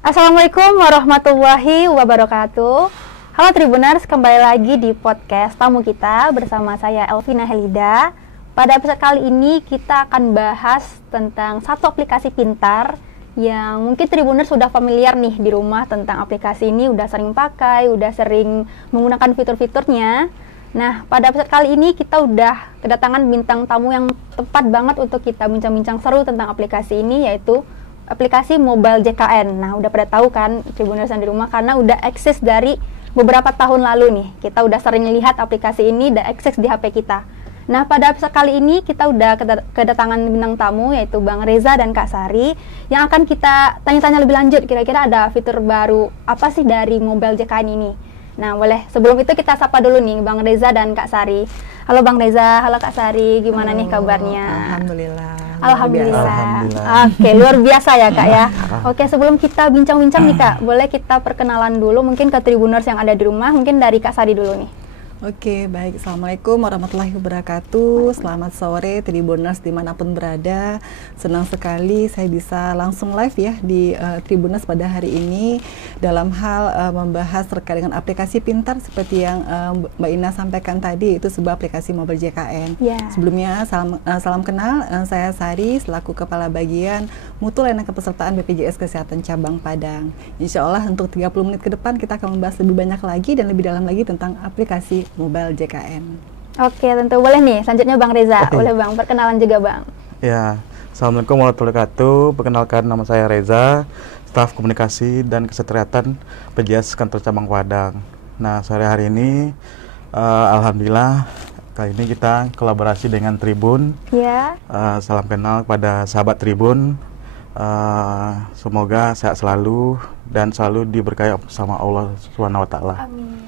Assalamualaikum warahmatullahi wabarakatuh. Halo Tribuners, kembali lagi di podcast tamu kita bersama saya Elvina Helida. Pada episode kali ini kita akan bahas tentang satu aplikasi pintar yang mungkin Tribuners sudah familiar nih di rumah tentang aplikasi ini, udah sering pakai, udah sering menggunakan fitur-fiturnya. Nah, pada episode kali ini kita udah kedatangan bintang tamu yang tepat banget untuk kita bincang-bincang seru tentang aplikasi ini, yaitu aplikasi Mobile JKN. Nah, udah pada tahu kan Tribuners yang di rumah, karena udah eksis dari beberapa tahun lalu nih. Kita udah sering lihat aplikasi ini dan eksis di HP kita. Nah, pada episode kali ini kita udah kedatangan bintang tamu, yaitu Bang Reza dan Kak Sari, yang akan kita tanya-tanya lebih lanjut, kira-kira ada fitur baru apa sih dari Mobile JKN ini. Nah, boleh sebelum itu kita sapa dulu nih Bang Reza dan Kak Sari. Halo Bang Reza, halo Kak Sari, gimana nih kabarnya? Alhamdulillah. Oke, luar biasa ya Kak ya. Oke, sebelum kita bincang-bincang nih Kak, boleh kita perkenalan dulu mungkin ke Tribuners yang ada di rumah, mungkin dari Kak Sari dulu nih. Oke, baik. Assalamualaikum warahmatullahi wabarakatuh. Selamat sore Tribuners dimanapun berada. Senang sekali saya bisa langsung live ya di Tribuners pada hari ini dalam hal membahas terkait dengan aplikasi pintar seperti yang Mbak Ina sampaikan tadi, itu sebuah aplikasi Mobile JKN. Sebelumnya salam kenal, saya Sari selaku Kepala Bagian Mutu Layanan Kepesertaan BPJS Kesehatan Cabang Padang. Insya Allah untuk 30 menit ke depan kita akan membahas lebih banyak lagi dan lebih dalam lagi tentang aplikasi Mobile JKN. Oke, tentu boleh nih. Selanjutnya Bang Reza, boleh Bang perkenalan juga Bang. Ya, Assalamualaikum warahmatullahi wabarakatuh. Perkenalkan, nama saya Reza, staf komunikasi dan kesehatan PJS Kantor Cabang Padang. Nah, sore hari ini alhamdulillah kali ini kita kolaborasi dengan Tribun. Ya. Salam kenal kepada sahabat Tribun. Semoga sehat selalu dan selalu diberkahi sama Allah Subhanahu wa taala. Amin.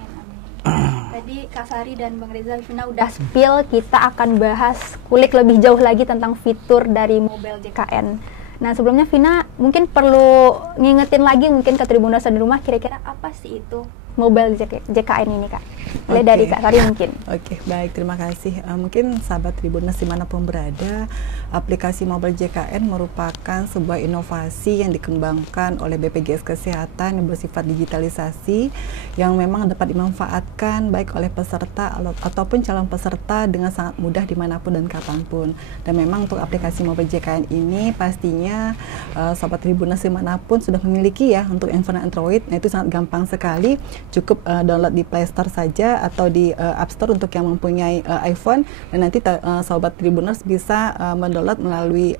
Tadi Kak Sari dan Bang Reza Vina udah spill, kita akan bahas kulik lebih jauh lagi tentang fitur dari Mobile JKN. Nah, sebelumnya Vina mungkin perlu ngingetin lagi mungkin ke Tribuners di rumah, kira-kira apa sih itu Mobile JKN ini Kak? Mulai dari Kak Sari mungkin. Oke, baik, terima kasih. Mungkin sahabat Tribuners dimanapun berada, aplikasi Mobile JKN merupakan sebuah inovasi yang dikembangkan oleh BPJS Kesehatan yang bersifat digitalisasi, yang memang dapat dimanfaatkan baik oleh peserta ataupun calon peserta dengan sangat mudah dimanapun dan kapanpun. Dan memang untuk aplikasi Mobile JKN ini pastinya sahabat Tribuners dimanapun sudah memiliki ya untuk handphone Android. Nah, itu sangat gampang sekali, cukup download di Play Store saja atau di App Store untuk yang mempunyai iPhone, dan nanti sahabat Tribuners bisa mendownload melalui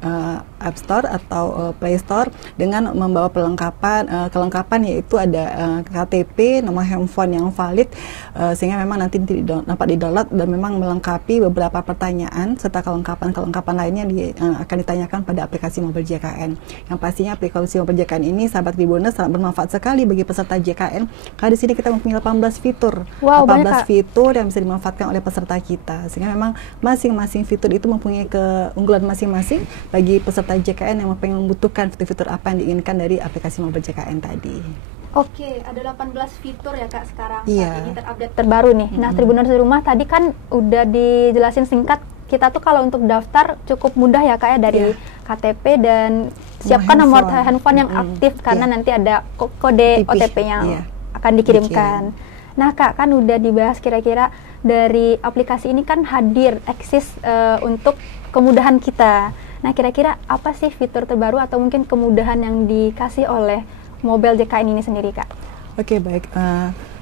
App Store atau Play Store dengan membawa kelengkapan yaitu ada KTP, nomor handphone yang valid, sehingga memang nanti dapat di-download dan memang melengkapi beberapa pertanyaan serta kelengkapan lainnya akan ditanyakan pada aplikasi Mobile JKN. Yang pastinya aplikasi Mobile JKN ini sahabat Tribuners sangat bermanfaat sekali bagi peserta JKN, karena di sini kita mempunyai 18 fitur. 18 fitur yang bisa dimanfaatkan oleh peserta kita, sehingga memang masing-masing fitur itu mempunyai keunggulan masing-masing bagi peserta JKN yang membutuhkan fitur-fitur apa yang diinginkan dari aplikasi Mobile JKN tadi. Oke, ada 18 fitur ya Kak sekarang. Iya. Saat ini terupdate terbaru nih. Nah, Tribuners di rumah tadi kan udah dijelasin singkat, kita tuh kalau untuk daftar cukup mudah ya Kak ya, dari KTP dan siapkan nomor handphone yang aktif karena nanti ada kode OTP yang akan dikirimkan. Nah Kak, kan udah dibahas kira-kira dari aplikasi ini kan hadir, eksis untuk kemudahan kita. Nah, kira-kira apa sih fitur terbaru atau mungkin kemudahan yang dikasih oleh Mobile JKN ini sendiri Kak? Oke, baik.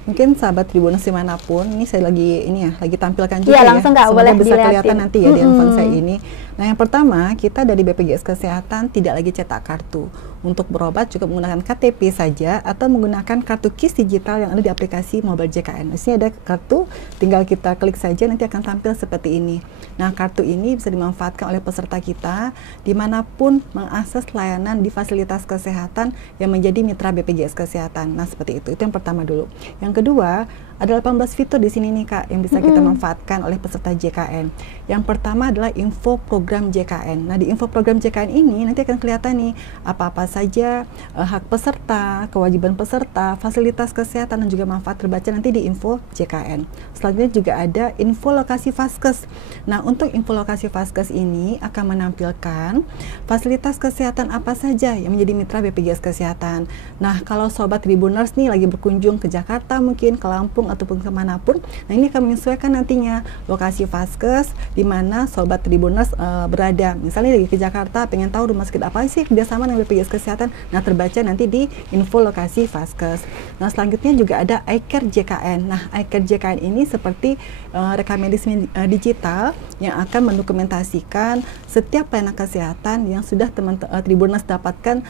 Mungkin sahabat Tribuners dimanapun, ini saya lagi tampilkan juga langsung ya. Boleh bisa dilihatin. Kelihatan nanti ya di handphone saya ini. Nah, yang pertama, kita dari BPJS Kesehatan tidak lagi cetak kartu. Untuk berobat cukup menggunakan KTP saja atau menggunakan kartu KIS digital yang ada di aplikasi Mobile JKN. Di sini ada kartu, tinggal kita klik saja nanti akan tampil seperti ini. Nah, kartu ini bisa dimanfaatkan oleh peserta kita dimanapun mengakses layanan di fasilitas kesehatan yang menjadi mitra BPJS Kesehatan. Nah, seperti itu. Itu yang pertama dulu. Yang kedua, Ada 18 fitur di sini nih Kak yang bisa kita manfaatkan oleh peserta JKN. Yang pertama adalah info program JKN. Nah, di info program JKN ini nanti akan kelihatan nih apa-apa saja hak peserta, kewajiban peserta, fasilitas kesehatan dan juga manfaat terbaca nanti di info JKN. Selanjutnya juga ada info lokasi Vaskes. Nah, untuk info lokasi Vaskes ini akan menampilkan fasilitas kesehatan apa saja yang menjadi mitra BPJS Kesehatan. Nah, kalau Sobat Tribuners nih lagi berkunjung ke Jakarta, mungkin ke Lampung ataupun kemanapun, nah ini akan menyesuaikan nantinya lokasi Vaskes di mana Sobat Tribuners berada. Misalnya lagi ke Jakarta, pengen tahu rumah sakit apa sih kerjasama dengan BPJS Kesehatan, nah terbaca nanti di info lokasi Vaskes. Nah, selanjutnya juga ada iCare JKN. Nah, iCare JKN ini seperti rekam medis digital yang akan mendokumentasikan setiap pelayanan kesehatan yang sudah Tribuners dapatkan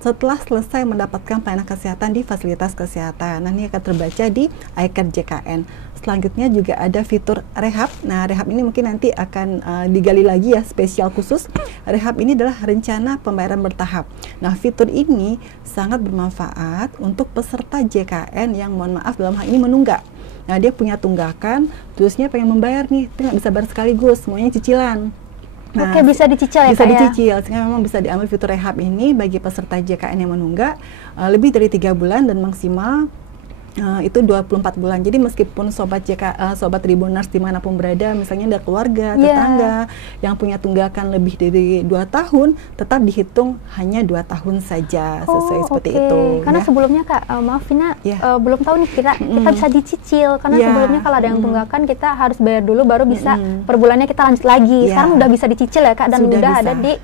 setelah selesai mendapatkan pelayanan kesehatan di fasilitas kesehatan. Nah, ini akan terbaca di iCare JKN. Selanjutnya juga ada fitur rehab. Nah, rehab ini mungkin nanti akan digali lagi ya, spesial khusus. Rehab ini adalah rencana pembayaran bertahap. Nah, fitur ini sangat bermanfaat untuk peserta JKN yang mohon maaf dalam hal ini menunggak. Nah, dia punya tunggakan, terusnya pengen membayar nih, tapi nggak bisa bayar sekaligus, semuanya cicilan. Nah, Oke, bisa dicicil ya bisa Kak ya? dicicil, sehingga memang bisa diambil fitur rehab ini bagi peserta JKN yang menunggak lebih dari 3 bulan dan maksimal itu 24 bulan. Jadi meskipun Sobat Tribuners dimanapun berada, misalnya ada keluarga, tetangga yang punya tunggakan lebih dari 2 tahun, tetap dihitung hanya 2 tahun saja, sesuai seperti itu. Karena ya. sebelumnya Kak, maaf Vina, belum tahu nih kita bisa dicicil. Karena sebelumnya kalau ada yang tunggakan kita harus bayar dulu baru bisa per bulannya kita lanjut lagi. Sekarang udah bisa dicicil ya Kak, dan udah ada di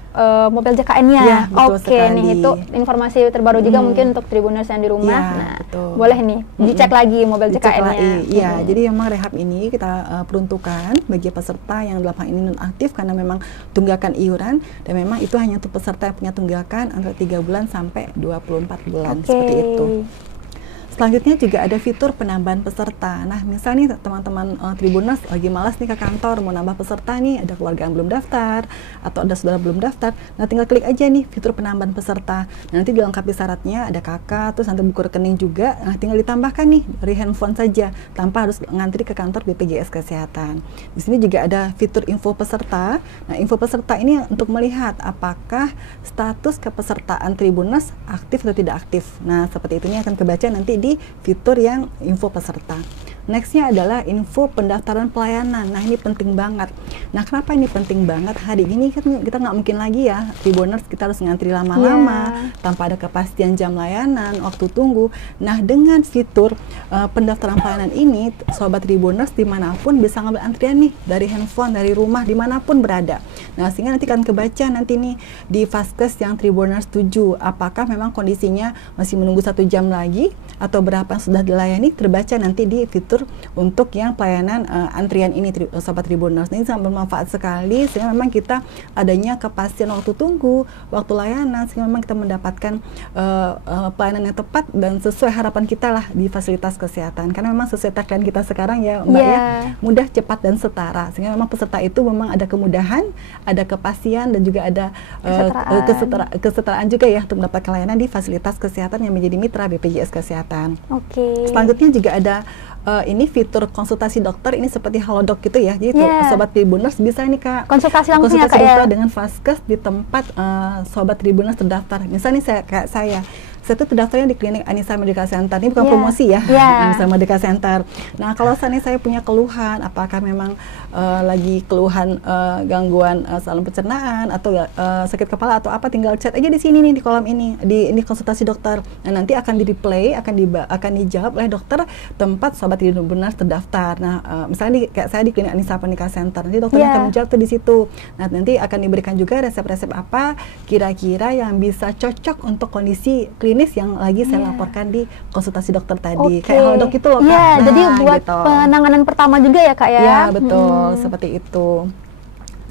mobil JKN-nya. Ya, Oke, nih itu informasi terbaru juga mungkin untuk Tribuners yang di rumah. Nah, boleh nih dicek lagi mobil JKN-nya. Iya, jadi memang rehab ini kita peruntukkan bagi peserta yang dalam hal ini non-aktif karena memang tunggakan iuran, dan memang itu hanya untuk peserta yang punya tunggakan antara 3 bulan sampai 24 bulan, seperti itu. Selanjutnya juga ada fitur penambahan peserta. Nah, misalnya teman-teman Tribuners lagi malas nih ke kantor, mau nambah peserta nih, ada keluarga yang belum daftar, atau ada saudara belum daftar, nah tinggal klik aja nih fitur penambahan peserta. Nah, nanti dilengkapi syaratnya, ada kakak, terus nanti buku rekening juga, nah tinggal ditambahkan nih dari handphone saja, tanpa harus ngantri ke kantor BPJS Kesehatan. Di sini juga ada fitur info peserta. Nah, info peserta ini untuk melihat apakah status kepesertaan Tribuners aktif atau tidak aktif. Nah, seperti itu akan kebaca nanti di fitur yang info peserta. Nextnya adalah info pendaftaran pelayanan. Nah, ini penting banget. Nah, kenapa ini penting banget? Hari ini kan kita nggak mungkin lagi ya, Tribuners kita harus ngantri lama-lama, tanpa ada kepastian jam layanan, waktu tunggu. Nah, dengan fitur pendaftaran pelayanan ini, Sobat Tribuners dimanapun bisa ngambil antrian nih, dari handphone, dari rumah, dimanapun berada. Nah, sehingga nanti akan kebaca nanti nih di Vaskes yang Tribuners tuju, apakah memang kondisinya masih menunggu 1 jam lagi, atau berapa yang sudah dilayani, terbaca nanti di fitur untuk yang pelayanan antrian ini, Sobat Tribuners. Ini sangat bermanfaat sekali, sehingga memang kita adanya kepastian waktu tunggu, waktu layanan, sehingga memang kita mendapatkan pelayanan yang tepat dan sesuai harapan kita lah di fasilitas kesehatan. Karena memang sesuai tagline kita sekarang ya Mbak ya, mudah, cepat, dan setara. Sehingga memang peserta itu memang ada kemudahan, ada kepastian, dan juga ada kesetaraan juga ya untuk mendapat layanan di fasilitas kesehatan yang menjadi mitra BPJS Kesehatan. Selanjutnya juga ada ini fitur konsultasi dokter, ini seperti Halodoc gitu ya. Jadi Sobat Tribuners bisa nih Kak konsultasi langsung ya Kak ya dengan Vaskes di tempat Sobat Tribuners terdaftar. Misalnya saya tuh terdaftarnya di klinik Anissa Medical Center. Ini bukan promosi ya, Anissa Medical Center. Nah, kalau saya punya keluhan, apakah memang lagi keluhan gangguan saluran pencernaan atau sakit kepala atau apa, tinggal chat aja di sini nih, di kolom ini, ini konsultasi dokter. Nah, nanti akan di replay, akan dijawab oleh dokter tempat Sobat Tribuners terdaftar. Nah, misalnya kayak saya di klinik Anissa Medical Center, nanti dokternya akan menjawab tuh di situ. Nah, nanti akan diberikan juga resep-resep apa kira-kira yang bisa cocok untuk kondisi klinis yang lagi saya laporkan di konsultasi dokter tadi. Kayak Halodoc itu loh Kak. Nah, jadi buat gitu, penanganan pertama juga ya Kak ya. Ya, betul, seperti itu.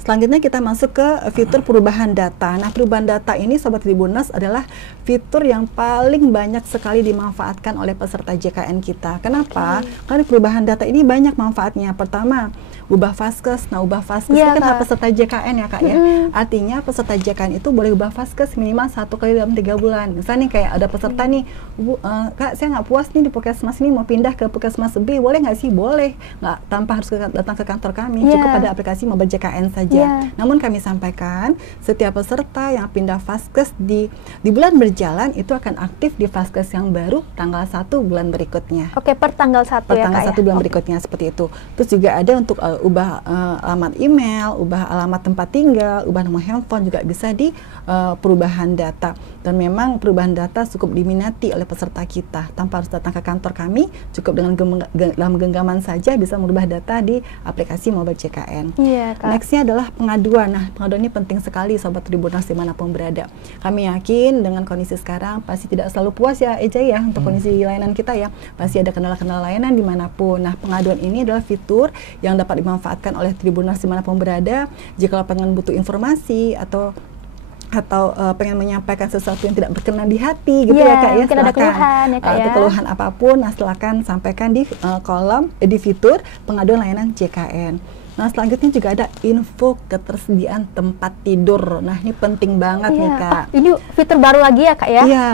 Selanjutnya kita masuk ke fitur perubahan data. Nah, perubahan data ini Sobat Tribuners adalah fitur yang paling banyak sekali dimanfaatkan oleh peserta JKN kita. Kenapa? Karena perubahan data ini banyak manfaatnya. Pertama, ubah vaskes. Nah, ubah vaskes Iya, itu kan Kak. hak peserta JKN ya Kak ya. Artinya peserta JKN itu boleh ubah vaskes minimal 1 kali dalam 3 bulan. Misalnya nih kayak ada peserta nih, Kak saya nggak puas nih di puskesmas ini, mau pindah ke puskesmas B, boleh nggak sih? Boleh, nggak tanpa harus datang ke kantor kami, Iya. cukup pada aplikasi mobile JKN saja. Iya. Namun kami sampaikan setiap peserta yang pindah vaskes di bulan berjalan itu akan aktif di vaskes yang baru tanggal 1 bulan berikutnya. Oke, per tanggal 1 Per ya, tanggal Kak 1 ya? bulan berikutnya seperti itu. Terus juga ada untuk ubah alamat email, ubah alamat tempat tinggal, ubah nomor handphone juga bisa di perubahan data. Dan memang perubahan data cukup diminati oleh peserta kita tanpa harus datang ke kantor kami, cukup dengan dalam genggaman saja bisa merubah data di aplikasi mobile JKN. Iya, Kak. Nextnya adalah pengaduan. Nah, pengaduan ini penting sekali Sobat Tribuners dimanapun berada. Kami yakin dengan kondisi sekarang pasti tidak selalu puas ya Eja ya untuk kondisi layanan kita ya. Pasti ada kendala-kendala layanan dimanapun. Nah, pengaduan ini adalah fitur yang dapat dimanfaatkan oleh Tribuners dimanapun berada. Jika pengen butuh informasi atau pengen menyampaikan sesuatu yang tidak berkenan di hati gitu ya Kak ya, mungkin ada keluhan ya Kak ya. Ada keluhan apapun, nah silakan sampaikan di kolom di fitur pengaduan layanan JKN. Nah, selanjutnya juga ada info ketersediaan tempat tidur. Nah, ini penting banget nih Kak. Ini fitur baru lagi ya Kak ya? Iya,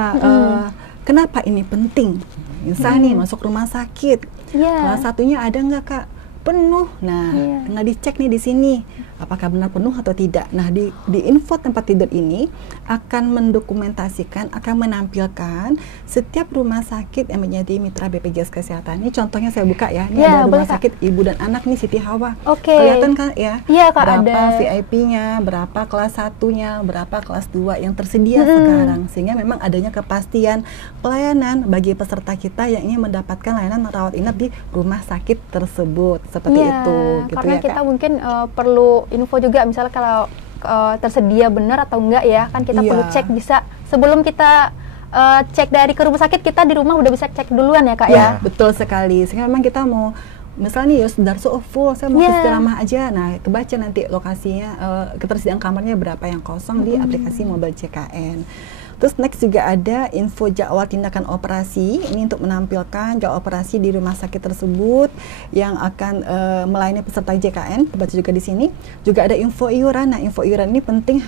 kenapa ini penting? Misalnya nih masuk rumah sakit, salah satunya ada nggak Kak? Penuh. Nah, tinggal dicek nih di sini apakah benar penuh atau tidak. Nah, di info tempat tidur ini akan mendokumentasikan, akan menampilkan setiap rumah sakit yang menjadi mitra BPJS Kesehatan. Ini contohnya saya buka ya. Ini ada rumah sakit ibu dan anak nih Siti Hawa. Kelihatan kan ya? Iya, Kak, berapa ada VIP-nya, berapa kelas 1-nya, berapa kelas 2 yang tersedia sekarang. Sehingga memang adanya kepastian pelayanan bagi peserta kita yang ingin mendapatkan layanan rawat inap di rumah sakit tersebut. Seperti itu gitu karena ya, kita Kak. mungkin perlu info juga misalnya kalau tersedia benar atau enggak ya, kan kita perlu cek bisa sebelum kita cek dari ke rumah sakit, kita di rumah udah bisa cek duluan ya Kak ya. Betul sekali. Sehingga memang kita mau misalnya Darso full, saya mau istirahat aja. Nah, kebaca nanti lokasinya, ketersediaan kamarnya berapa yang kosong di aplikasi mobile JKN. Terus next juga ada info jadwal tindakan operasi. Ini untuk menampilkan jadwal operasi di rumah sakit tersebut yang akan melayani peserta JKN. Baca juga di sini. Juga ada info iuran. Nah, info iuran ini penting,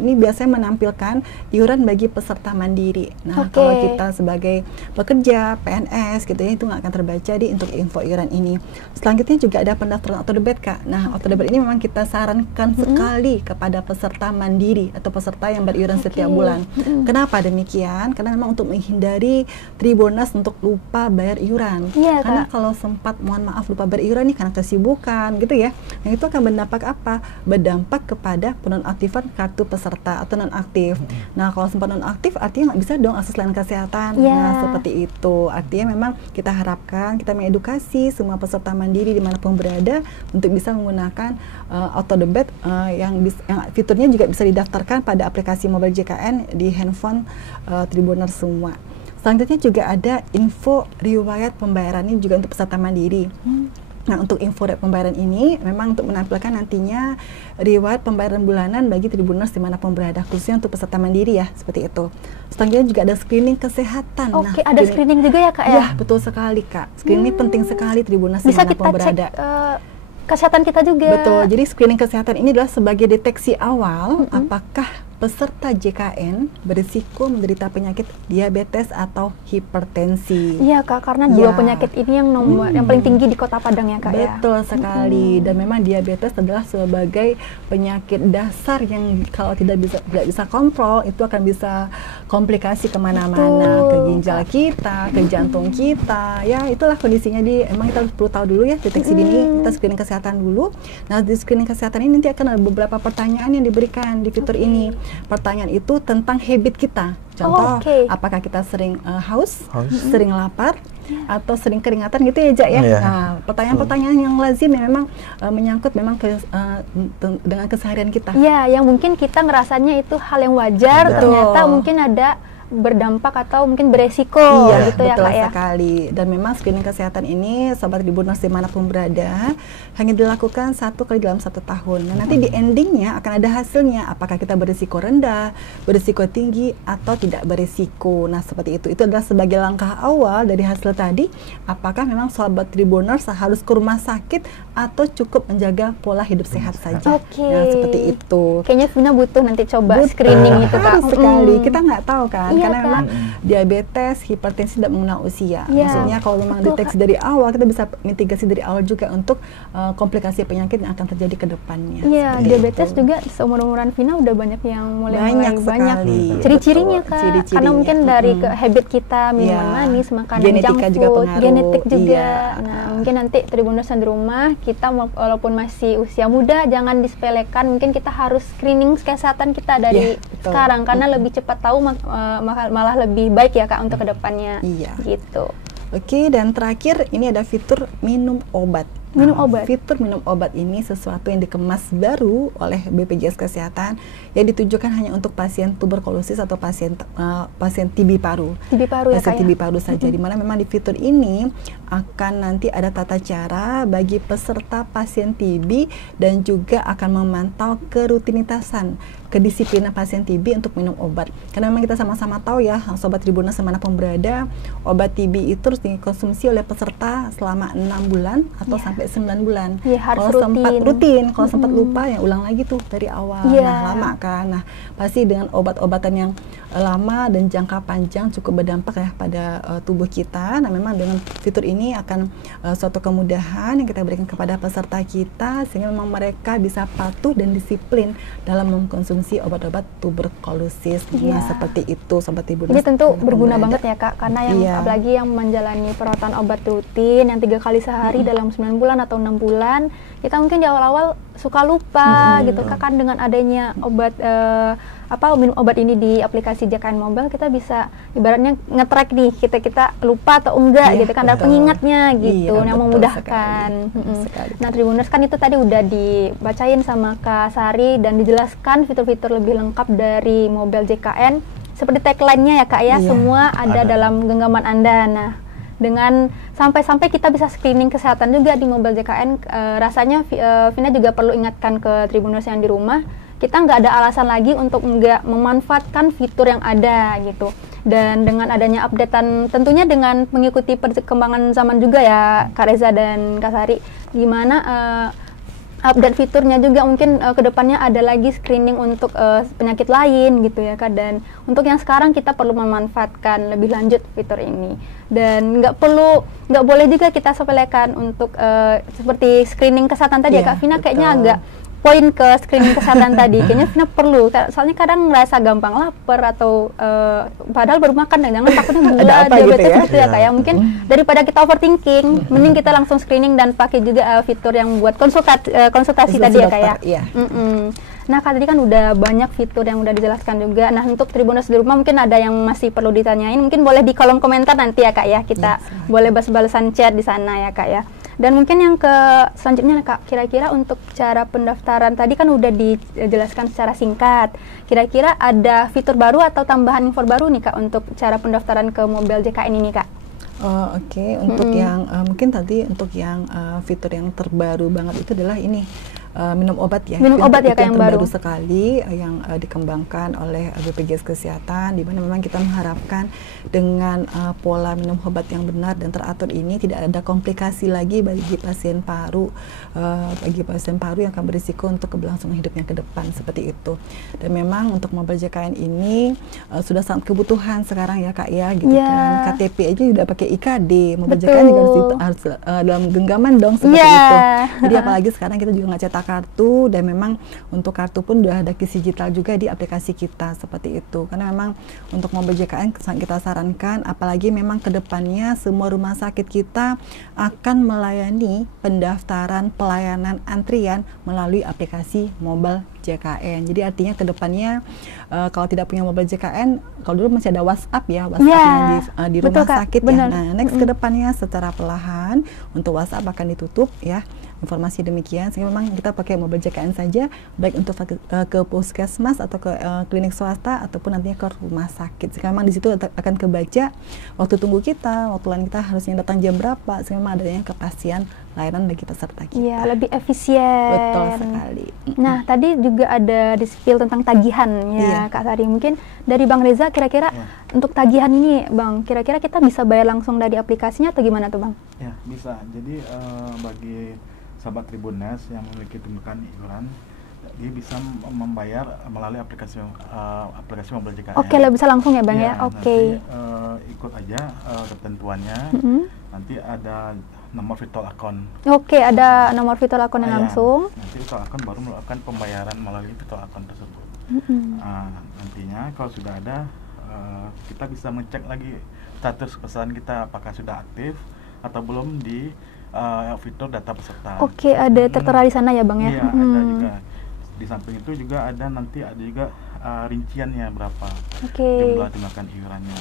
ini biasanya menampilkan iuran bagi peserta mandiri. Nah, kalau kita sebagai pekerja PNS gitu ya, itu nggak akan terbaca untuk info iuran ini. Selanjutnya juga ada pendaftaran auto debit Kak. Nah, auto debit ini memang kita sarankan sekali kepada peserta mandiri atau peserta yang beriuran setiap bulan. Kenapa demikian? Karena memang untuk menghindari Tribuners untuk lupa bayar iuran. Karena kalau sempat, mohon maaf, lupa bayar iuran nih karena kesibukan gitu ya. Nah, itu akan berdampak apa? Berdampak kepada penonaktifan kartu peserta atau nonaktif. Nah, kalau sempat nonaktif artinya nggak bisa dong akses layanan kesehatan. Nah, seperti itu. Artinya memang kita harapkan, kita mengedukasi semua peserta mandiri dimanapun berada untuk bisa menggunakan auto debit yang fiturnya juga bisa didaftarkan pada aplikasi mobile JKN di handphone Tribuners semua. Selanjutnya juga ada info riwayat pembayaran, ini juga untuk peserta mandiri. Nah, untuk info pembayaran ini memang untuk menampilkan nantinya riwayat pembayaran bulanan bagi Tribuners dimanapun berada, khususnya untuk peserta mandiri ya, seperti itu. Selanjutnya juga ada screening kesehatan. Oke, ada screening juga ya Kak ya? Ya, betul sekali Kak. Screening ini penting sekali Tribuners bisa dimanapun kita berada. Cek kesehatan kita juga. Betul, jadi screening kesehatan ini adalah sebagai deteksi awal apakah peserta JKN berisiko menderita penyakit diabetes atau hipertensi. Iya Kak, karena dua penyakit ini yang yang paling tinggi di Kota Padang ya Kak. Betul sekali. Dan memang diabetes adalah sebagai penyakit dasar yang kalau tidak bisa kontrol itu akan bisa komplikasi kemana-mana, ke ginjal kita, ke jantung kita. Ya, itulah kondisinya. Emang kita harus perlu tahu dulu ya deteksi dini. Kita screening kesehatan dulu. Nah, di screening kesehatan ini nanti akan ada beberapa pertanyaan yang diberikan di fitur ini. Pertanyaan itu tentang habit kita. Contoh, apakah kita sering haus, sering lapar, atau sering keringatan gitu ya, Jak ya. Nah, pertanyaan-pertanyaan yang lazim yang memang menyangkut memang dengan keseharian kita. Iya, yang mungkin kita ngerasanya itu hal yang wajar, ternyata mungkin ada berdampak atau mungkin beresiko gitu ya betul Kak ya. sekali. Dan memang screening kesehatan ini Sobat Tribuners dimanapun berada hanya dilakukan 1 kali dalam 1 tahun. Nah, nanti di endingnya akan ada hasilnya, apakah kita berisiko rendah, berisiko tinggi, atau tidak berisiko. Nah, seperti itu. Itu adalah sebagai langkah awal dari hasil tadi, apakah memang Sobat Tribuners harus ke rumah sakit atau cukup menjaga pola hidup sehat saja. Oke. Nah, seperti itu. Kayaknya Vina butuh nanti coba screening itu Kak. Harus sekali. Kita nggak tahu kan, Iya, karena Kak. memang diabetes, hipertensi tidak mengenal usia. Iya, Maksudnya kalau memang betul, deteksi dari awal, kita bisa mitigasi dari awal juga untuk komplikasi penyakit yang akan terjadi ke depannya. Iya, Seperti diabetes itu. juga seumur-umuran Vina udah banyak yang mulai Banyak banyak sekali. ciri-cirinya Betul, Kak. ciri-cirinya. Karena mungkin dari ke habit kita minuman Iya. manis, makanan Genetika junk juga food, pengaruh. genetik juga. Iya. Nah, mungkin nanti Tribuners di rumah kita walaupun masih usia muda jangan disepelekan. Mungkin kita harus screening kesehatan kita dari betul. sekarang karena lebih cepat tahu malah lebih baik ya Kak untuk kedepannya. Iya. Gitu. Oke, dan terakhir ini ada fitur minum obat. Minum obat. Fitur minum obat ini sesuatu yang dikemas baru oleh BPJS Kesehatan yang ditujukan hanya untuk pasien tuberkulosis atau pasien TB paru. TB paru ya Pasien Kak ya? TB paru saja, di mana memang di fitur ini akan nanti ada tata cara bagi peserta pasien TB dan juga akan memantau kerutinitasan kedisiplinan pasien TB untuk minum obat. Karena memang kita sama-sama tahu ya, Sobat Tribuners dimanapun berada, obat TB itu harus dikonsumsi oleh peserta selama 6 bulan atau sampai 9 bulan. Iya, harus Kalau sempat rutin, kalau sempat Mm-mm. lupa ya ulang lagi tuh dari awal. Iya. Nah, lama kan. Nah, pasti dengan obat-obatan yang lama dan jangka panjang cukup berdampak ya pada tubuh kita. Nah, memang dengan fitur ini akan suatu kemudahan yang kita berikan kepada peserta kita sehingga memang mereka bisa patuh dan disiplin dalam mengkonsumsi obat-obat tuberkulosis. Iya. Nah, seperti itu Sobat Tribuners. Ini tentu dimanapun berguna berada. banget ya Kak, karena yang Iya. apalagi yang menjalani perawatan obat rutin yang 3 kali sehari dalam 9 bulan atau 6 bulan, kita mungkin di awal-awal suka lupa gitu Kak, kan dengan adanya obat minum obat ini di aplikasi JKN Mobile, kita bisa ibaratnya nge-track nih kita lupa atau enggak Iya, gitu kan, ada betul. pengingatnya gitu, Iya, yang betul memudahkan. sekali. Sekali. Nah, Tribuners kan itu tadi udah dibacain sama Kak Sari dan dijelaskan fitur-fitur lebih lengkap dari Mobile JKN. Seperti tagline-nya ya Kak ya, Iya, semua ada dalam genggaman Anda. Nah, dengan sampai-sampai kita bisa screening kesehatan juga di Mobile JKN, rasanya Vina juga perlu ingatkan ke Tribuners yang di rumah, kita nggak ada alasan lagi untuk nggak memanfaatkan fitur yang ada gitu. Dan dengan adanya updatean, tentunya dengan mengikuti perkembangan zaman juga ya Kak Reza dan Kak Sari, gimana update fiturnya juga mungkin kedepannya ada lagi screening untuk penyakit lain gitu ya Kak. Dan untuk yang sekarang kita perlu memanfaatkan lebih lanjut fitur ini, dan nggak boleh juga kita sepelekan untuk seperti screening kesehatan tadi ya Kak Vina. Kayaknya betul. agak poin ke screening kesehatan tadi kayaknya Vina perlu, soalnya kadang ngerasa gampang lapar atau padahal baru makan dan jangan takutnya gula, Ada apa diabetes gitu ya? gitu ya Kak ya. Mungkin daripada kita overthinking, mending kita langsung screening dan pakai juga fitur yang buat konsultasi tadi ya Kak ya. Iya. Nah Kak, tadi kan udah banyak fitur yang udah dijelaskan juga. Nah, untuk Tribuners di rumah mungkin ada yang masih perlu ditanyain, mungkin boleh di kolom komentar nanti ya Kak ya, kita boleh balas-balasan chat di sana ya Kak ya. Dan mungkin yang selanjutnya Kak, kira-kira untuk cara pendaftaran tadi kan udah dijelaskan secara singkat. Kira-kira ada fitur baru atau tambahan info baru nih Kak untuk cara pendaftaran ke Mobile JKN ini Kak? Oke. Untuk yang mungkin tadi untuk yang fitur yang terbaru banget itu adalah ini minum obat ya. Minum obat ya Kak, yang baru sekali yang dikembangkan oleh BPJS Kesehatan, di mana memang kita mengharapkan dengan pola minum obat yang benar dan teratur ini tidak ada komplikasi lagi bagi pasien paru yang akan berisiko untuk keberlangsungan hidupnya ke depan, seperti itu. Dan memang untuk Mobile JKN ini sudah sangat kebutuhan sekarang ya Kak ya, gitu kan. KTP aja udah pakai IKD, Mobile JKN juga harus dalam genggaman dong, seperti itu. Jadi apalagi sekarang kita juga nggak cetak kartu, dan memang untuk kartu pun udah ada kisi digital juga di aplikasi kita, seperti itu. Karena memang untuk Mobile JKN kita sarankan, apalagi memang kedepannya semua rumah sakit kita akan melayani pendaftaran pelayanan antrian melalui aplikasi Mobile JKN. Jadi artinya kedepannya kalau tidak punya Mobile JKN, kalau dulu masih ada WhatsApp ya, yang di rumah sakit ya. Nah, next kedepannya secara perlahan untuk WhatsApp akan ditutup ya. informasi demikian, sehingga memang kita pakai mobil JKN saja, baik untuk ke puskesmas atau ke klinik swasta ataupun nantinya ke rumah sakit. Sehingga memang di situ akan kebaca waktu tunggu kita, waktu lain kita harusnya datang jam berapa, sehingga memang adanya kepastian layanan bagi peserta kita. Iya, lebih efisien. Betul sekali. Nah, tadi juga ada di spill tentang tagihan ya, Kak Sari. Mungkin dari Bang Reza kira-kira untuk tagihan ini, Bang, kira-kira kita bisa bayar langsung dari aplikasinya atau gimana tuh, Bang? Ya, bisa. Jadi bagi sahabat Tribuners yang memiliki tunggakan iuran, dia bisa membayar melalui aplikasi mobil JKN. Oke, bisa langsung ya, Bang ya. Oke. Nanti ikut aja ketentuannya. Nanti ada nomor virtual account. Oke, ada nomor virtual account yang langsung. Nanti virtual account baru melakukan pembayaran melalui virtual account tersebut. Nantinya kalau sudah ada, kita bisa mengecek lagi status pesan kita apakah sudah aktif atau belum di fitur data peserta. Oke, ada tertera di sana ya, Bang ya. Iya, ada juga. Di samping itu juga ada juga rinciannya berapa jumlah tunggakan iurannya.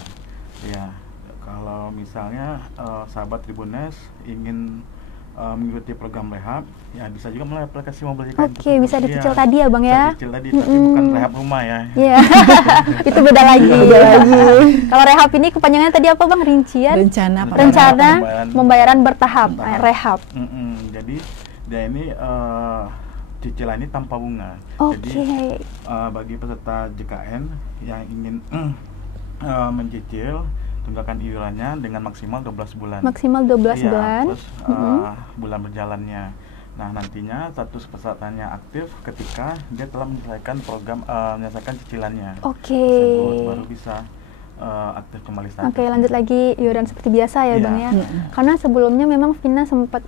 Ya, kalau misalnya sahabat Tribuners ingin mengikuti program rehab, ya bisa juga melalui aplikasi mobil JKN. Oke, bisa dicicil tadi ya, Bang ya. Dicicil tadi, tapi bukan rehab rumah ya. Iya. Itu beda lagi. Kalau rehab ini kepanjangannya tadi apa, Bang? Rincian. Rencana pembayaran bertahap. Rehab. Jadi dia ini cicilan ini tanpa bunga. Jadi bagi peserta JKN yang ingin mencicil tunggakan iurannya dengan maksimal 12 bulan. Maksimal 12 bulan. Plus bulan berjalannya. Nah, nantinya status pesertanya aktif ketika dia telah menyelesaikan cicilannya. Tersebut baru bisa aktif kembali status. Oke, lanjut lagi iuran seperti biasa ya, Bang ya. Karena sebelumnya memang Vina sempat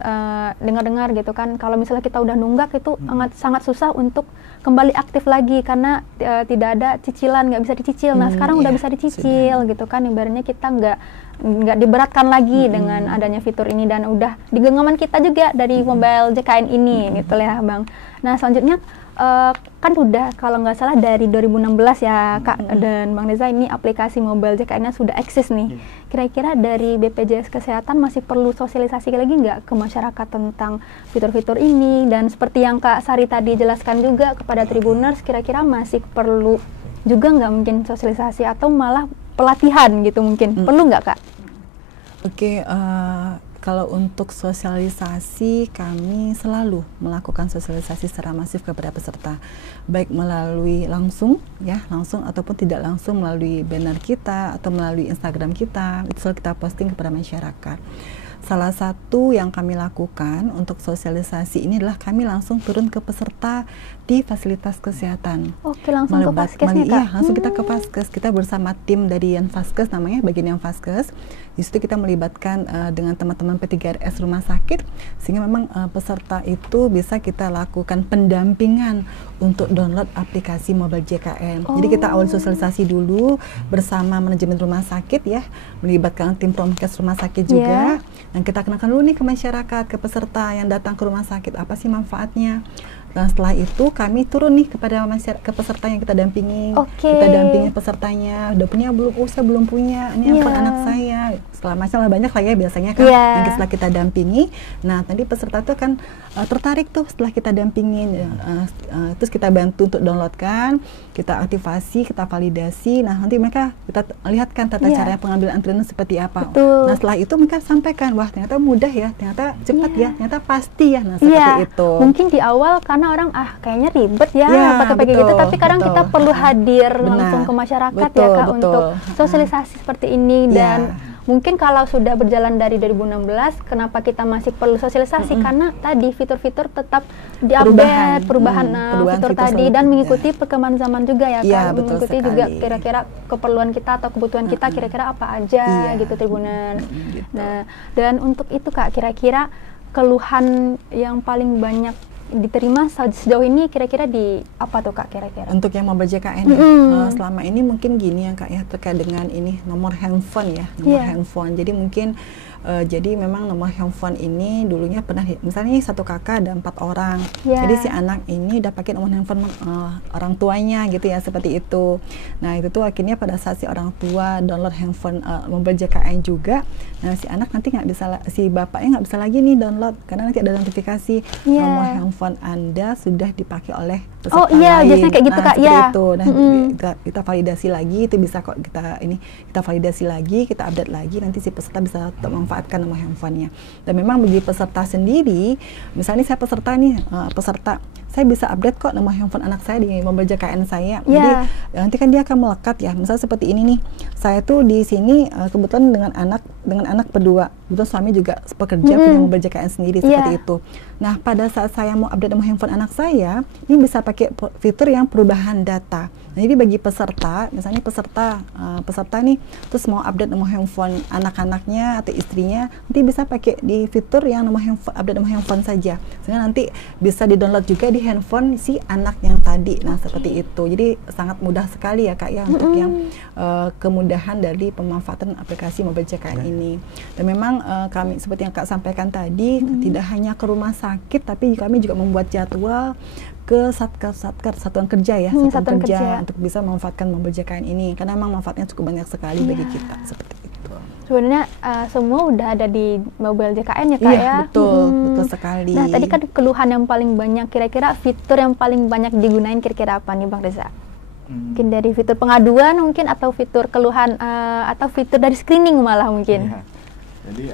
dengar-dengar gitu kan, kalau misalnya kita udah nunggak itu sangat susah untuk kembali aktif lagi karena tidak ada cicilan, nggak bisa dicicil. Nah, sekarang udah bisa dicicil gitu kan, ibaratnya kita nggak diberatkan lagi dengan adanya fitur ini, dan udah di genggaman kita juga dari mobile JKN ini gitu ya, Bang. Nah, selanjutnya kan udah kalau nggak salah dari 2016 ya, Kak dan Bang Reza, ini aplikasi mobile JKN-nya sudah eksis nih. Kira-kira dari BPJS Kesehatan masih perlu sosialisasi lagi nggak ke masyarakat tentang fitur-fitur ini? Dan seperti yang Kak Sari tadi jelaskan juga kepada Tribuners, kira-kira masih perlu juga nggak mungkin sosialisasi atau malah pelatihan gitu mungkin? Perlu nggak, Kak? Oke, kalau untuk sosialisasi, kami selalu melakukan sosialisasi secara masif kepada peserta, baik melalui langsung ataupun tidak langsung melalui banner kita atau melalui Instagram kita. Itu selalu kita posting kepada masyarakat. Salah satu yang kami lakukan untuk sosialisasi ini adalah kami langsung turun ke peserta di fasilitas kesehatan. Oke, langsung ke Faskesnya, Kak? Iya, langsung kita ke Faskes. Kita bersama tim dari Yanfaskes, namanya bagian Yanfaskes. Di situ kita melibatkan dengan teman-teman P3RS rumah sakit, sehingga memang peserta itu bisa kita lakukan pendampingan untuk download aplikasi mobile JKN. Jadi kita awal sosialisasi dulu bersama manajemen rumah sakit ya, melibatkan tim Promkes rumah sakit juga. Dan kita kenalkan dulu nih ke masyarakat, ke peserta yang datang ke rumah sakit, apa sih manfaatnya. Dan setelah itu kami turun nih kepada masyarakat, ke peserta yang kita dampingi. Kita dampingi pesertanya, udah punya belum? Saya belum punya, ini apa anak saya. Setelah masalah banyak lah ya biasanya kan, yang setelah kita dampingi. Nah, tadi peserta itu kan tertarik tuh setelah kita dampingin. Terus kita bantu untuk downloadkan, kita aktivasi, kita validasi. Nah, nanti mereka kita lihatkan tata cara pengambilan antrian seperti apa. Nah, setelah itu mereka sampaikan, wah ternyata mudah ya, ternyata cepat ya, ternyata pasti ya. Nah, seperti itu. Mungkin di awal karena orang kayaknya ribet ya pakai gitu, tapi kadang kita perlu hadir langsung ke masyarakat ya, Kak, untuk sosialisasi seperti ini. Dan mungkin kalau sudah berjalan dari 2016, kenapa kita masih perlu sosialisasi? Karena tadi fitur-fitur tetap diupdate, perubahan fitur tadi, dan mengikuti perkembangan zaman juga ya, Kak. Mengikuti juga kira-kira keperluan kita atau kebutuhan kita kira-kira apa aja gitu, Tribuners. Nah, dan untuk itu, Kak, kira-kira keluhan yang paling banyak diterima sejauh ini kira-kira di apa tuh Kak kira-kira? Untuk yang mobile JKN selama ini mungkin gini ya Kak ya, terkait dengan ini nomor handphone ya, nomor handphone. Jadi mungkin jadi memang nomor handphone ini dulunya pernah misalnya satu kakak ada 4 orang, jadi si anak ini udah pakai nomor handphone orang tuanya gitu ya, seperti itu. Nah itu tuh akhirnya pada saat si orang tua download handphone mobile JKN juga, nah si anak nanti nggak bisa, si bapaknya nggak bisa lagi nih download karena nanti ada notifikasi nomor handphone Anda sudah dipakai oleh peserta lain. Biasanya kayak gitu Kak. Itu. Nah kita validasi lagi, itu bisa kok kita validasi lagi, kita update lagi, nanti si peserta bisa memanfaatkan nomor handphonenya. Dan memang bagi peserta sendiri, misalnya saya peserta nih, saya bisa update kok nomor handphone anak saya di mobile JKN saya. Jadi nanti kan dia akan melekat ya. Misalnya seperti ini nih, saya tuh di sini kebetulan dengan anak berdua, kebetulan suami juga pekerja punya mobile JKN sendiri seperti itu. Nah pada saat saya mau update nomor handphone anak saya, ini bisa pakai fitur yang perubahan data. Nah, jadi bagi peserta, misalnya peserta nih, terus mau update nomor handphone anak-anaknya atau istrinya, nanti bisa pakai di fitur yang update nomor handphone saja, sehingga nanti bisa di-download juga di handphone si anak yang tadi. Nah seperti itu, jadi sangat mudah sekali ya Kak ya untuk yang kemudahan dari pemanfaatan aplikasi mobile JKN ini. Dan memang kami seperti yang Kak sampaikan tadi, tidak hanya ke rumah sakit, tapi kami juga membuat jadwal ke satker satuan kerja ya, satuan kerja untuk bisa memanfaatkan mobile JKN ini, karena memang manfaatnya cukup banyak sekali bagi kita seperti itu. Sebenarnya semua udah ada di mobile JKN ya Kak ya. Betul sekali. Nah tadi kan keluhan yang paling banyak, kira-kira fitur yang paling banyak digunain kira-kira apa nih Bang Reza? Mungkin dari fitur pengaduan mungkin, atau fitur keluhan, atau fitur dari screening malah mungkin. Jadi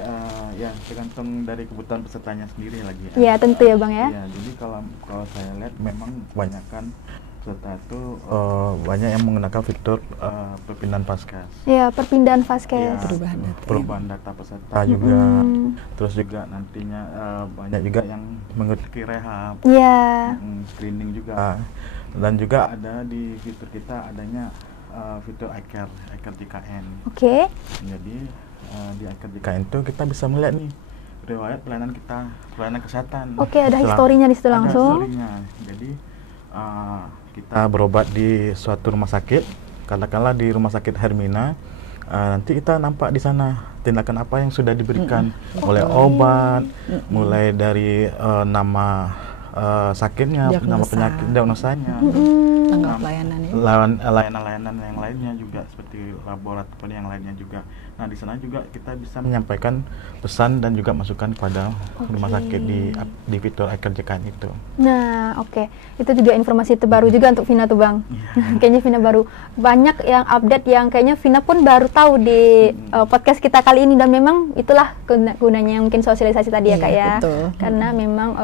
ya tergantung dari kebutuhan pesertanya sendiri lagi ya. Iya tentu ya Bang ya. Iya, jadi kalau saya lihat memang kebanyakan peserta itu banyak yang menggunakan fitur perpindahan Fastcash. Iya, perpindahan Fastcash. Ya, perubahan data peserta juga. Terus juga nantinya banyak juga yang mengikuti rehab. Screening juga. Dan juga ada di fitur kita adanya fitur iCare JKN. Jadi di iCare JKN itu kita bisa melihat nih riwayat pelayanan kesehatan. Ada historinya di situ langsung. Ada historinya. Jadi kita berobat di suatu rumah sakit, katakanlah di Rumah Sakit Hermina, nanti kita nampak di sana tindakan apa yang sudah diberikan, mulai obat, mulai dari nama sakitnya, nama penyakit, diagnosanya, layanan-layanan yang lainnya juga seperti laboratorium yang lainnya juga. Nah di sana juga kita bisa menyampaikan pesan dan juga masukan kepada rumah sakit di fitur iCare JKN itu. Nah itu juga informasi terbaru juga untuk Vina tuh Bang. Kayaknya Vina baru banyak yang update yang kayaknya Vina pun baru tahu di podcast kita kali ini, dan memang itulah gunanya mungkin sosialisasi tadi ya Kak ya. Betul. Karena memang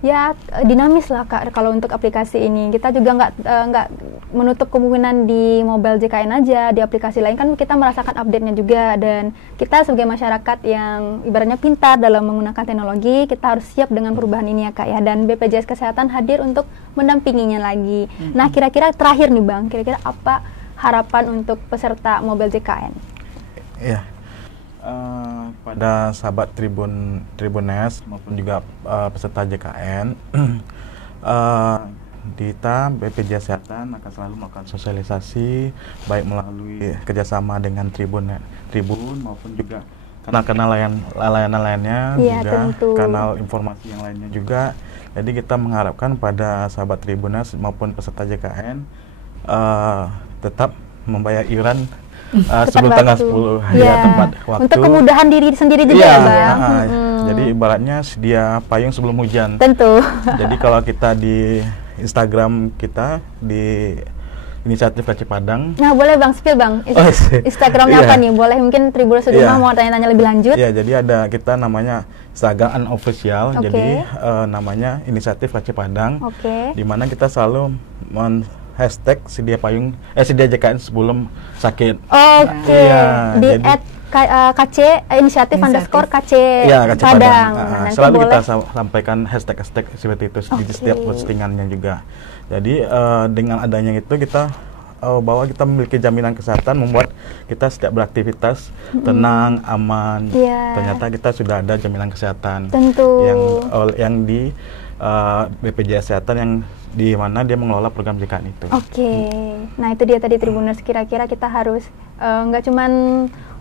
ya dinamis lah Kak kalau untuk aplikasi ini. Kita juga nggak menutup kemungkinan di mobile JKN aja, di aplikasi lain kan kita merasakan update-nya juga. Dan kita sebagai masyarakat yang ibaratnya pintar dalam menggunakan teknologi, kita harus siap dengan perubahan ini ya Kak ya. Dan BPJS Kesehatan hadir untuk mendampinginya lagi. Nah kira-kira terakhir nih Bang, kira-kira apa harapan untuk peserta mobile JKN? Iya. Pada sahabat Tribunes maupun juga peserta JKN, kita BPJS Kesehatan akan selalu melakukan sosialisasi baik melalui kerjasama dengan Tribun maupun juga kanal-kanal layanan lainnya, juga kanal informasi yang lainnya juga. Jadi kita mengharapkan pada sahabat Tribunes maupun peserta JKN tetap membayar iuran sebelum tanggal 10 tempat waktu. Untuk kemudahan diri sendiri juga ya Bang. Jadi ibaratnya sedia payung sebelum hujan. Tentu. Jadi kalau kita di Instagram kita di Inisiatif KC Padang. Nah boleh Bang, spill Bang, Instagramnya apa nih? Boleh mungkin Tribuners Rumah mau tanya-tanya lebih lanjut. Iya, jadi ada kita namanya Instagram unofficial, jadi namanya Inisiatif KC Padang. Di mana kita selalu hashtag sedia JKN sebelum sakit. Di @KC inisiatif _KC Padang. Selalu kita sampaikan hashtag seperti itu di setiap postingannya juga. Jadi dengan adanya itu kita bahwa kita memiliki jaminan kesehatan, membuat kita setiap beraktivitas tenang, aman. Ternyata kita sudah ada jaminan kesehatan tentu BPJS Kesehatan yang di mana dia mengelola program JKN itu. Oke. Nah, itu dia tadi Tribuners, kira-kira kita harus nggak cuman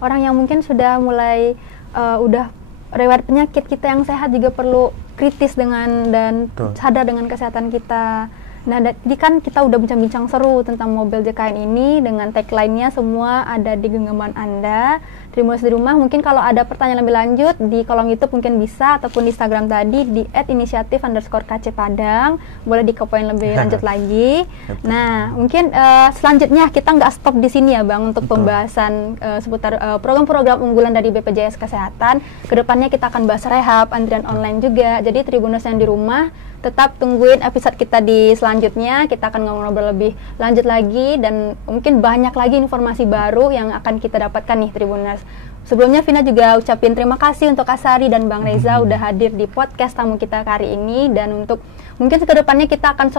orang yang mungkin sudah mulai udah riwayat penyakit, kita yang sehat juga perlu kritis dan Betul. sadar dengan kesehatan kita. Nah, jadi kan kita udah bincang-bincang seru tentang mobil JKN ini dengan tagline-nya semua ada di genggaman Anda. Tribuners di rumah, mungkin kalau ada pertanyaan lebih lanjut di kolom YouTube mungkin bisa, ataupun di Instagram tadi di @inisiatif_KC Padang, boleh dikepoin lebih lanjut lagi. Nah, mungkin selanjutnya kita nggak stop di sini ya Bang untuk pembahasan seputar program-program unggulan dari BPJS Kesehatan. Kedepannya kita akan bahas rehab, antrian online juga. Jadi Tribuners yang di rumah tetap tungguin episode kita di selanjutnya. Kita akan ngobrol lebih lanjut lagi dan mungkin banyak lagi informasi baru yang akan kita dapatkan nih Tribuners. Sebelumnya Vina juga ucapin terima kasih untuk Kak Sari dan Bang Reza udah hadir di podcast tamu kita kali ini, dan untuk mungkin kedepannya kita akan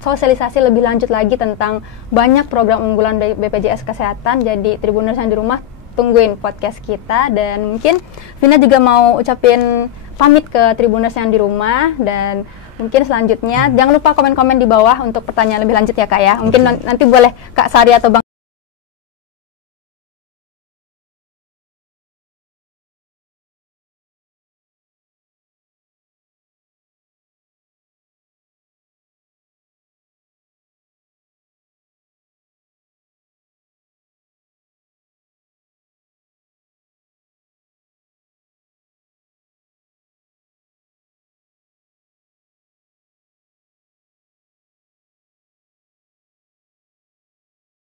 sosialisasi lebih lanjut lagi tentang banyak program unggulan dari BPJS Kesehatan. Jadi Tribuners yang di rumah tungguin podcast kita, dan mungkin Vina juga mau ucapin pamit ke Tribuners yang di rumah, dan mungkin selanjutnya jangan lupa komen-komen di bawah untuk pertanyaan lebih lanjut ya Kak ya. Mungkin nanti boleh Kak Sari atau Bang